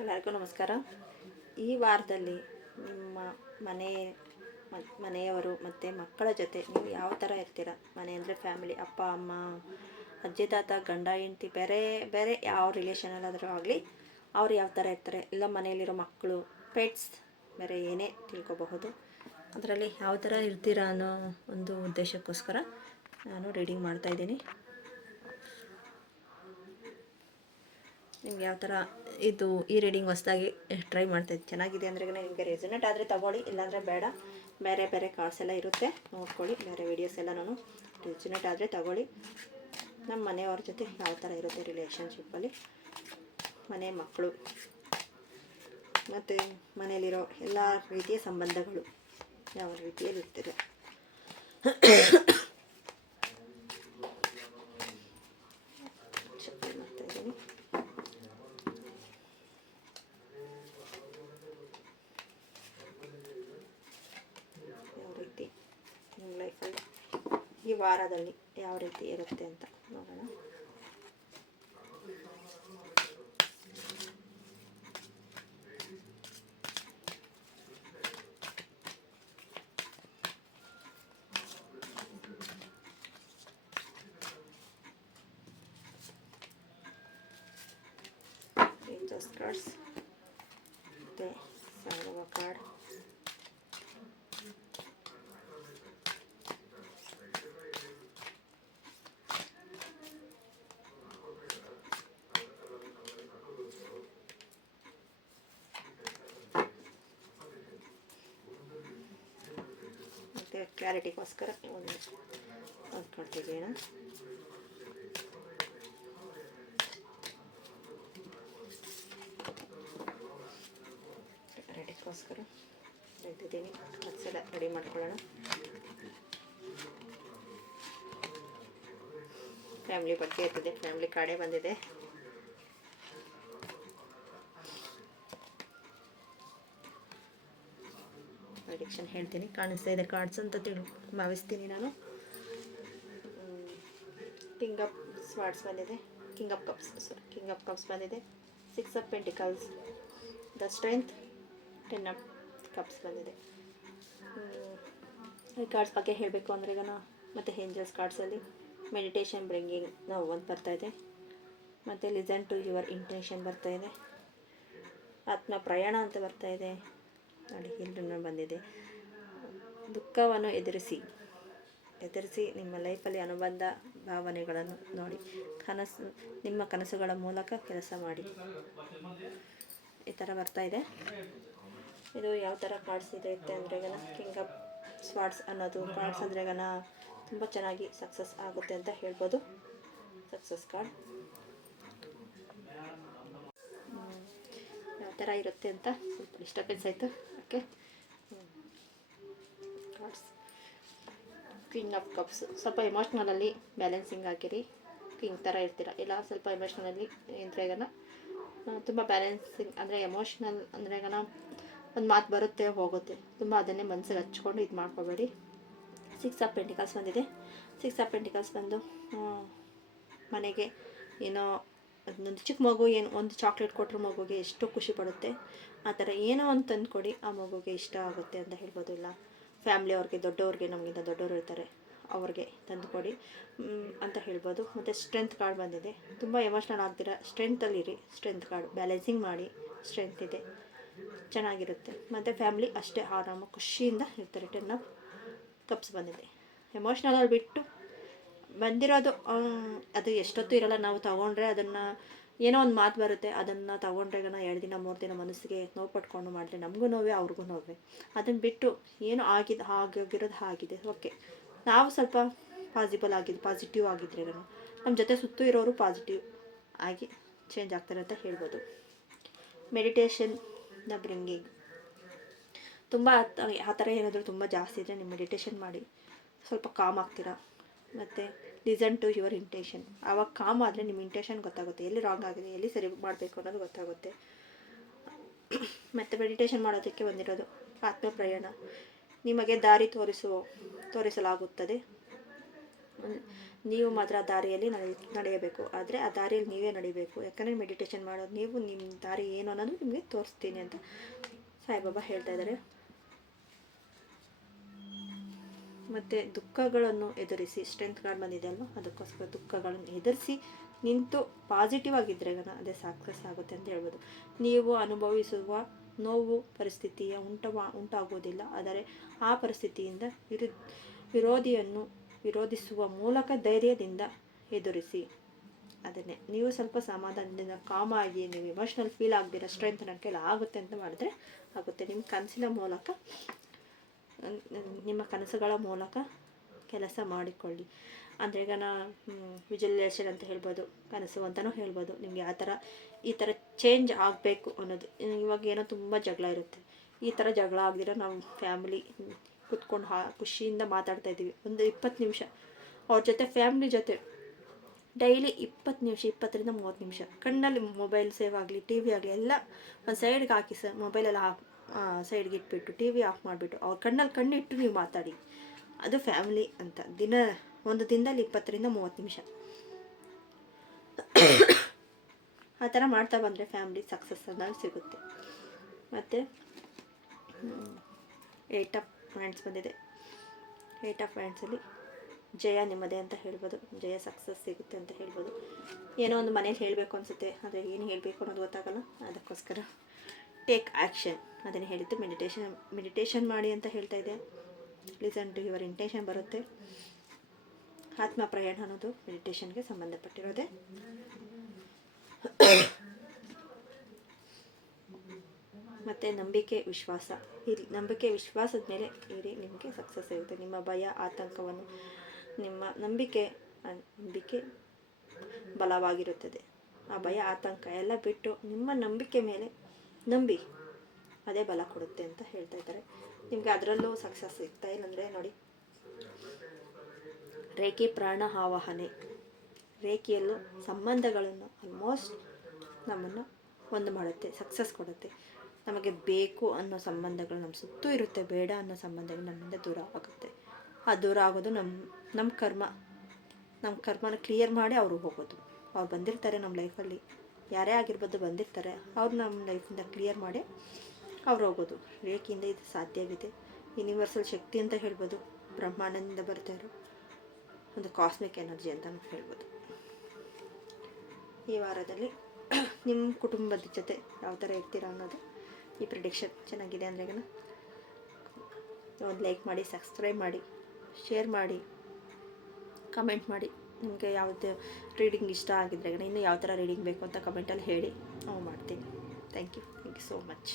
ಎಲ್ಲರಿಗೂ ನಮಸ್ಕಾರ. ಈ ವಾರದಲ್ಲಿ ನಿಮ್ಮ ಮನೆ ಮನೆಯವರು ಮತ್ತು ಮಕ್ಕಳ ಜೊತೆ ನೀವು ಯಾವ ಥರ ಇರ್ತೀರ? ಮನೆ ಅಂದರೆ ಫ್ಯಾಮಿಲಿ, ಅಪ್ಪ ಅಮ್ಮ, ಅಜ್ಜಿ ತಾತ, ಗಂಡ ಹೆಂಡತಿ, ಬೇರೆ ಬೇರೆ ಯಾವ ರಿಲೇಷನಲ್ಲಾದರೂ ಆಗಲಿ ಅವ್ರು ಯಾವ ಥರ ಇರ್ತಾರೆ, ಇಲ್ಲ ಮನೆಯಲ್ಲಿರೋ ಮಕ್ಕಳು, ಪೆಟ್ಸ್, ಬೇರೆ ಏನೇ ತಿಳ್ಕೊಬಹುದು. ಅದರಲ್ಲಿ ಯಾವ ಥರ ಇರ್ತೀರಾ ಅನ್ನೋ ಒಂದು ಉದ್ದೇಶಕ್ಕೋಸ್ಕರ ನಾನು ರೀಡಿಂಗ್ ಮಾಡ್ತಾಯಿದ್ದೀನಿ. ನಿಮ್ಗೆ ಯಾವ ಥರ ಇದು ಈ ರೀಡಿಂಗ್ ಹೊಸದಾಗಿ ಟ್ರೈ ಮಾಡ್ತಾಯಿದ್ದೆ, ಚೆನ್ನಾಗಿದೆ ಅಂದರೆ ನಿಮಗೆ ರೆಸೊನೇಟ್ ಆದರೆ ತೊಗೊಳ್ಳಿ, ಇಲ್ಲಾಂದರೆ ಬೇಡ. ಬೇರೆ ಬೇರೆ ಕಾರ್ಡ್ಸ್ ಎಲ್ಲ ಇರುತ್ತೆ, ನೋಡ್ಕೊಳ್ಳಿ. ಬೇರೆ ವೀಡಿಯೋಸ್ ಎಲ್ಲ ನಾನು ರೆಸೊನೇಟ್ ಆದರೆ ತೊಗೊಳ್ಳಿ. ನಮ್ಮ ಮನೆಯವ್ರ ಜೊತೆ ಯಾವ ಥರ ಇರುತ್ತೆ ರಿಲೇಷನ್ಶಿಪ್ಪಲ್ಲಿ, ಮನೆ ಮಕ್ಕಳು ಮತ್ತು ಮನೆಯಲ್ಲಿರೋ ಎಲ್ಲ ರೀತಿಯ ಸಂಬಂಧಗಳು ಯಾವ ರೀತಿಯಲ್ಲಿ ಇರ್ತಾರೆ. ಮಾಡ್ತಾಯಿದ್ದೀನಿ. ಯಾವ ರೀತಿ ನಿಮ್ಮ ಲೈಫಲ್ಲಿ ಈ ವಾರದಲ್ಲಿ ಯಾವ ರೀತಿ ಇರುತ್ತೆ ಅಂತ ನೋಡೋಣ. ಏಂಜಲ್ಸ್ ಕಾರ್ಡ್ಸ್ ಮತ್ತು ಸಾಲವ ಕಾರ್ಡ್, ಮತ್ತು ಕ್ಲಾರಿಟಿಗೋಸ್ಕರ ಒಂದು ಕೊಡ್ತಿದ್ದೀನ. ಕ್ಲಾರಿಟಿಗೋಸ್ಕರ ಇಟ್ಟಿದ್ದೀನಿ, ಅದೆಲ್ಲ ರೆಡಿ ಮಾಡ್ಕೊಳ್ಳೋಣ. ಫ್ಯಾಮಿಲಿ ಬಗ್ಗೆ ಇರ್ತದೆ, ಫ್ಯಾಮಿಲಿ ಕಾರ್ಡೇ ಬಂದಿದೆ. ಪ್ರೆಡಿಕ್ಷನ್ ಹೇಳ್ತೀನಿ, ಕಾಣಿಸ್ತಾ ಇದೆ ಕಾರ್ಡ್ಸ್ ಅಂತ ಭಾವಿಸ್ತೀನಿ ನಾನು. ಕಿಂಗ್ ಆಫ್ ಸ್ವಾರ್ಡ್ಸ್ ಬಂದಿದೆ, ಕಿಂಗ್ ಆಫ್ ಕಪ್ಸ್ ಬಂದಿದೆ, 6 of pentacles, the strength, 10 of cups ಬಂದಿದೆ. ಈ ಕಾರ್ಡ್ಸ್ ಬಗ್ಗೆ ಹೇಳಬೇಕು ಅಂದರೆ ಈಗ ಮತ್ತು ಏಂಜಲ್ಸ್ ಕಾರ್ಡ್ಸಲ್ಲಿ ಮೆಡಿಟೇಷನ್ ಬ್ರಿಂಗಿಂಗ್ ನಾವು ಒಂದು ಬರ್ತಾಯಿದೆ, ಮತ್ತು ಲಿಸನ್ ಟು ಯುವರ್ ಇಂಟೆನ್ಷನ್ ಬರ್ತಾಯಿದೆ, ಆತ್ಮ ಪ್ರಯಾಣ ಅಂತ ಬರ್ತಾಯಿದೆ ನೋಡಿ. ಎಲ್ಲರೂ ಬಂದಿದೆ, ದುಃಖವನ್ನು ಎದುರಿಸಿ ನಿಮ್ಮ ಲೈಫಲ್ಲಿ ಅನುಬಂಧ ಭಾವನೆಗಳನ್ನು ನೋಡಿ, ನಿಮ್ಮ ಕನಸುಗಳ ಮೂಲಕ ಕೆಲಸ ಮಾಡಿ, ಈ ಥರ ಬರ್ತಾಯಿದೆ. ಇದು ಯಾವ ಥರ ಕಾರ್ಡ್ಸ್ ಇದೆ ಅಂದರೆ ಕಿಂಗ್ ಆಫ್ ಸ್ವಾರ್ಡ್ಸ್ ಅನ್ನೋದು ಕಾರ್ಡ್ಸ್ ಅಂದರೆ ತುಂಬ ಚೆನ್ನಾಗಿ ಸಕ್ಸಸ್ ಆಗುತ್ತೆ ಅಂತ ಹೇಳ್ಬೋದು. ಸಕ್ಸಸ್ ಕಾರ್ಡ್ ಯಾವ ಥರ ಇರುತ್ತೆ ಅಂತ ಸ್ವಲ್ಪ ಡಿಸ್ಟರ್ಬೆನ್ಸ್ ಆಯಿತು. Okay, cards king of cups, ಸ್ವಲ್ಪ ಎಮೋಷ್ನಲಲ್ಲಿ ಬ್ಯಾಲೆನ್ಸಿಂಗ್ ಆಗಿರಿ. ಕಿಂಗ್ ಥರ ಇರ್ತೀರ, ಇಲ್ಲ ಸ್ವಲ್ಪ ಎಮೋಷ್ನಲಲ್ಲಿ ಅಂದರೆ ತುಂಬ ಬ್ಯಾಲೆನ್ಸಿಂಗ್ ಅಂದರೆ ಎಮೋಷ್ನಲ್ ಅಂದರೆ ಒಂದು ಮಾತು ಬರುತ್ತೆ ಹೋಗುತ್ತೆ, ತುಂಬ ಅದನ್ನೇ ಮನಸ್ಸಿಗೆ ಹಚ್ಕೊಂಡು ಇದು ಮಾಡ್ಕೋಬೇಡಿ. 6 ಆಫ್ ಪೆಂಟಿಕಲ್ಸ್ ಬಂದಿದೆ. 6 ಆಫ್ ಪೆಂಟಿಕಲ್ಸ್ ಬಂದು ಮನೆಗೆ ಏನೋ ಅದೊಂದು ಚಿಕ್ಕ ಮಗು ಏನು ಒಂದು ಚಾಕ್ಲೇಟ್ ಕೊಟ್ಟರು ಮಗುಗೆ ಎಷ್ಟು ಖುಷಿ ಪಡುತ್ತೆ, ಆ ಥರ ಏನೋ ಒಂದು ತಂದು ಕೊಡಿ, ಆ ಮಗುಗೆ ಇಷ್ಟ ಆಗುತ್ತೆ ಅಂತ ಹೇಳ್ಬೋದು. ಇಲ್ಲ ಫ್ಯಾಮ್ಲಿ ಅವ್ರಿಗೆ, ದೊಡ್ಡವ್ರಿಗೆ, ನಮಗಿಂತ ದೊಡ್ಡವರು ಇರ್ತಾರೆ ಅವ್ರಿಗೆ ತಂದು ಕೊಡಿ ಅಂತ ಹೇಳ್ಬೋದು. ಮತ್ತು ಸ್ಟ್ರೆಂತ್ ಕಾರ್ಡ್ ಬಂದಿದೆ, ತುಂಬ ಎಮೋಷ್ನಲ್ ಆಗ್ತೀರಾ, ಸ್ಟ್ರೆಂತಲ್ಲಿರಿ. ಸ್ಟ್ರೆಂತ್ ಕಾರ್ಡ್ ಬ್ಯಾಲೆನ್ಸಿಂಗ್ ಮಾಡಿ, ಸ್ಟ್ರೆಂತ್ ಇದೆ, ಚೆನ್ನಾಗಿರುತ್ತೆ. ಮತ್ತು ಫ್ಯಾಮ್ಲಿ ಅಷ್ಟೇ ಆರಾಮ ಖುಷಿಯಿಂದ ಇರ್ತಾರೆ. 10 ಆಫ್ ಕಪ್ಸ್ ಬಂದಿದೆ. ಎಮೋಷ್ನಲಲ್ಲಿ ಬಿಟ್ಟು ಬಂದಿರೋದು ಅದು ಎಷ್ಟೊತ್ತು ಇರೋಲ್ಲ, ನಾವು ತೊಗೊಂಡ್ರೆ ಅದನ್ನು ಏನೋ ಒಂದು ಮಾತು ಬರುತ್ತೆ, ಅದನ್ನು ತೊಗೊಂಡ್ರೆ 2 ದಿನ 3 ದಿನ ಮನಸ್ಸಿಗೆ ನೋವು ಪಟ್ಕೊಂಡು ಮಾಡಿದ್ರೆ ನಮಗೂ ನೋವೇ, ಅವ್ರಿಗೂ ನೋವೇ. ಅದನ್ನು ಬಿಟ್ಟು ಏನೋ ಆಗಿರೋದು ಆಗಿದೆ, ಓಕೆ. ನಾವು ಸ್ವಲ್ಪ ಪಾಸಿಟಿವ್ ಆಗಿದ್ರೆ ನಮ್ಮ ಜೊತೆ ಸುತ್ತು ಇರೋರು ಪಾಸಿಟಿವ್ ಆಗಿ ಚೇಂಜ್ ಆಗ್ತಾರೆ ಅಂತ ಹೇಳ್ಬೋದು. ಮೆಡಿಟೇಷನ್ ದ ಬ್ರಿಂಗಿಂಗ್, ತುಂಬ ಆ ಥರ ಏನಾದರೂ ತುಂಬ ಜಾಸ್ತಿ ಇದ್ದರೆ ನೀವು ಮೆಡಿಟೇಷನ್ ಮಾಡಿ, ಸ್ವಲ್ಪ ಕಾಮ್ ಆಗ್ತೀರಾ. ಮತ್ತು ಲಿಸನ್ ಟು ಯುವರ್ ಇಂಟೆನ್ಷನ್, ಆವಾಗ ಕಾಮ್ ಆದರೆ ನಿಮ್ಮ ಇಂಟೆನ್ಷನ್ ಗೊತ್ತಾಗುತ್ತೆ, ಎಲ್ಲಿ ರಾಂಗ್ ಆಗಿದೆ, ಎಲ್ಲಿ ಸರಿ ಮಾಡಬೇಕು ಅನ್ನೋದು ಗೊತ್ತಾಗುತ್ತೆ. ಮತ್ತು ಮೆಡಿಟೇಷನ್ ಮಾಡೋದಕ್ಕೆ ಬಂದಿರೋದು ಆತ್ಮ ಪ್ರಯಾಣ, ನಿಮಗೆ ದಾರಿ ತೋರಿಸಲಾಗುತ್ತದೆ. ನೀವು ಮಾತ್ರ ಆ ದಾರಿಯಲ್ಲಿ ನಡೆಯಬೇಕು. ಆದರೆ ಆ ದಾರಿಯಲ್ಲಿ ನೀವೇ ನಡಿಬೇಕು. ಯಾಕಂದರೆ ಮೆಡಿಟೇಷನ್ ಮಾಡೋದು ನೀವು, ನಿಮ್ಮ ದಾರಿ ಏನು ಅನ್ನೋದು ನಿಮಗೆ ತೋರಿಸ್ತೀನಿ ಅಂತ ಸಾಯಿಬಾಬಾ ಹೇಳ್ತಾ ಇದ್ದಾರೆ. ಮತ್ತು ದುಃಖಗಳನ್ನು ಎದುರಿಸಿ, ಸ್ಟ್ರೆಂತ್ ಕಾರ್ಡ್ ಬಂದಿದೆ ಅಲ್ವ, ಅದಕ್ಕೋಸ್ಕರ ದುಃಖಗಳನ್ನು ಎದುರಿಸಿ ನಿಂತು ಪಾಸಿಟಿವ್ ಆಗಿದ್ದರೆ ಅದೇ ಸಕ್ಸಸ್ ಆಗುತ್ತೆ ಅಂತ ಹೇಳ್ಬೋದು. ನೀವು ಅನುಭವಿಸುವ ನೋವು ಪರಿಸ್ಥಿತಿಯ ಉಂಟಾಗುವುದಿಲ್ಲ, ಆದರೆ ಆ ಪರಿಸ್ಥಿತಿಯಿಂದ ವಿರೋಧಿಯನ್ನು ವಿರೋಧಿಸುವ ಮೂಲಕ ಧೈರ್ಯದಿಂದ ಎದುರಿಸಿ. ಅದನ್ನೇ ನೀವು ಸ್ವಲ್ಪ ಸಮಾಧಾನದಿಂದ ಕಾಮ್ ಆಗಿ, ನೀವು ಇಮೋಷ್ನಲ್ ಫೀಲ್ ಆಗದಿರ ಸ್ಟ್ರೆಂತ್ ನನ್ನ ಕೈಲಿ ಆಗುತ್ತೆ ಅಂತ ಮಾಡಿದ್ರೆ ಆಗುತ್ತೆ. ನಿಮ್ಮ ಕನಸಿನ ಮೂಲಕ, ನಿಮ್ಮ ಕನಸುಗಳ ಮೂಲಕ ಕೆಲಸ ಮಾಡಿಕೊಳ್ಳಿ. ಅಂದರೆ ಈಗ ವಿಜುವಲೈಸೇಷನ್ ಅಂತ ಹೇಳ್ಬೋದು, ಕನಸು ಅಂತಲೂ ಹೇಳ್ಬೋದು. ನಿಮಗೆ ಈ ಥರ ಚೇಂಜ್ ಆಗಬೇಕು ಅನ್ನೋದು. ಇವಾಗ ಏನೋ ತುಂಬ ಜಗಳ ಇರುತ್ತೆ, ಈ ಥರ ಜಗಳ ಆಗದಿರೋ ನಾವು ಫ್ಯಾಮಿಲಿ ಕುತ್ಕೊಂಡು ಖುಷಿಯಿಂದ ಮಾತಾಡ್ತಾ ಇದ್ದೀವಿ, ಒಂದು 20 ನಿಮಿಷ ಅವ್ರ ಜೊತೆ, ಫ್ಯಾಮಿಲಿ ಜೊತೆ ಡೈಲಿ 20 ನಿಮಿಷ, 20ರಿಂದ 30 ನಿಮಿಷ ಕಣ್ಣಲ್ಲಿ ಮೊಬೈಲ್ ಸೇವ್ ಆಗಲಿ, ಟಿ ವಿ ಆಗಲಿ ಎಲ್ಲ ಒಂದು ಸೈಡ್ಗೆ ಹಾಕಿ ಸರ್, ಮೊಬೈಲೆಲ್ಲ ಸೈಡ್ಗೆ ಇಟ್ಬಿಟ್ಟು ಟಿ ವಿ ಆಫ್ ಮಾಡಿಬಿಟ್ಟು ಅವ್ರ ಕಣ್ಣಲ್ಲಿ ಕಣ್ಣಿಟ್ಟು ನೀವು ಮಾತಾಡಿ. ಅದು ಫ್ಯಾಮಿಲಿ ಅಂತ. ಒಂದು ದಿನದಲ್ಲಿ 20ರಿಂದ 30 ನಿಮಿಷ ಆ ಥರ ಮಾಡ್ತಾ ಬಂದರೆ ಫ್ಯಾಮಿಲಿ ಸಕ್ಸಸ್ ಅನ್ನೋದು ಸಿಗುತ್ತೆ. ಮತ್ತು 8 ಆಫ್ ಹ್ಯಾಂಡ್ಸ್ ಬಂದಿದೆ. 8 ಆಫ್ ಹ್ಯಾಂಡ್ಸಲ್ಲಿ ಜಯ ನಿಮ್ಮದೇ ಅಂತ ಹೇಳ್ಬೋದು, ಜಯ ಸಕ್ಸಸ್ ಸಿಗುತ್ತೆ ಅಂತ ಹೇಳ್ಬೋದು. ಏನೋ ಒಂದು ಮನೇಲಿ ಹೇಳಬೇಕು ಅನಿಸುತ್ತೆ, ಆದರೆ ಏನು ಹೇಳಬೇಕು ಅನ್ನೋದು ಗೊತ್ತಾಗಲ್ಲ. ಅದಕ್ಕೋಸ್ಕರ ಟೇಕ್ ಆ್ಯಕ್ಷನ್ ಅದನ್ನು ಹೇಳಿದ್ದು. ಮೆಡಿಟೇಷನ್ ಮಾಡಿ ಅಂತ ಹೇಳ್ತಾ ಇದೆ. ಲಿಸನ್ ಟು ಯುವರ್ ಇಂಟೆನ್ಷನ್ ಬರುತ್ತೆ. ಆತ್ಮ ಪ್ರಯಾಣ ಅನ್ನೋದು ಮೆಡಿಟೇಷನ್ಗೆ ಸಂಬಂಧಪಟ್ಟಿರೋದೆ. ಮತ್ತು ನಂಬಿಕೆ ವಿಶ್ವಾಸ ಇರಿ. ನಂಬಿಕೆ ವಿಶ್ವಾಸದ ಮೇಲೆ ಇರಿ, ನಿಮಗೆ ಸಕ್ಸಸ್ ಸಿಗುತ್ತೆ. ನಿಮ್ಮ ಭಯ ಆತಂಕವನ್ನು, ನಿಮ್ಮ ನಂಬಿಕೆ ಬಲವಾಗಿರುತ್ತದೆ. ಆ ಭಯ ಆತಂಕ ಎಲ್ಲ ಬಿಟ್ಟು ನಿಮ್ಮ ನಂಬಿಕೆ ಮೇಲೆ ನಂಬಿ, ಅದೇ ಬಲ ಕೊಡುತ್ತೆ ಅಂತ ಹೇಳ್ತಾ ಇದ್ದಾರೆ. ನಿಮಗೆ ಅದರಲ್ಲೂ ಸಕ್ಸಸ್ ಸಿಗ್ತಾ ಇಲ್ಲಂದರೆ ನೋಡಿ, ರೇಖೆ ಪ್ರಾಣ ಆವಾಹನೆ, ರೇಖೆಯಲ್ಲೂ ಸಂಬಂಧಗಳನ್ನು ಆಲ್ಮೋಸ್ಟ್ ನಮ್ಮನ್ನು ಒಂದು ಮಾಡುತ್ತೆ, ಸಕ್ಸಸ್ ಕೊಡುತ್ತೆ. ನಮಗೆ ಬೇಕು ಅನ್ನೋ ಸಂಬಂಧಗಳು ನಮ್ಮ ಸುತ್ತೂ ಇರುತ್ತೆ, ಬೇಡ ಅನ್ನೋ ಸಂಬಂಧಗಳು ನಮ್ಮಿಂದ ದೂರ ಆಗುತ್ತೆ. ಆ ದೂರ ಆಗೋದು ನಮ್ಮ ಕರ್ಮನ ಕ್ಲಿಯರ್ ಮಾಡಿ ಅವರು ಹೋಗೋದು. ಅವ್ರು ಬಂದಿರ್ತಾರೆ ನಮ್ಮ ಲೈಫಲ್ಲಿ, ಯಾರೇ ಆಗಿರ್ಬೋದು ಬಂದಿರ್ತಾರೆ, ಅವ್ರು ನಮ್ಮ ಲೈಫಿಂದ ಕ್ಲಿಯರ್ ಮಾಡಿ ಅವ್ರು ಹೋಗೋದು. ರೇಖೆಯಿಂದ ಇದು ಸಾಧ್ಯವಿದೆ. ಯೂನಿವರ್ಸಲ್ ಶಕ್ತಿ ಅಂತ ಹೇಳ್ಬೋದು, ಬ್ರಹ್ಮಾಂಡದಿಂದ ಬರ್ತಾ ಇರೋ ಒಂದು ಕಾಸ್ಮಿಕ್ ಎನರ್ಜಿ ಅಂತಲೂ ಹೇಳ್ಬೋದು. ಈ ವಾರದಲ್ಲಿ ನಿಮ್ಮ ಕುಟುಂಬದ ಜೊತೆ ಯಾವ ಥರ ಇರ್ತೀರಾ ಅನ್ನೋದು ಈ ಪ್ರಿಡಿಕ್ಷನ್ ಚೆನ್ನಾಗಿದೆ. ಅಂದರೆ ಒಂದು ಲೈಕ್ ಮಾಡಿ, ಸಬ್ಸ್ಕ್ರೈಬ್ ಮಾಡಿ, ಶೇರ್ ಮಾಡಿ, ಕಮೆಂಟ್ ಮಾಡಿ. ನಿಮಗೆ ಯಾವುದು ರೀಡಿಂಗ್ ಇಷ್ಟ ಆಗಿದ್ರೆ ಇನ್ನೂ ಯಾವ ಥರ ರೀಡಿಂಗ್ ಬೇಕು ಅಂತ ಕಮೆಂಟಲ್ಲಿ ಹೇಳಿ ನಾವು ಮಾಡ್ತೀನಿ. Thank you so much.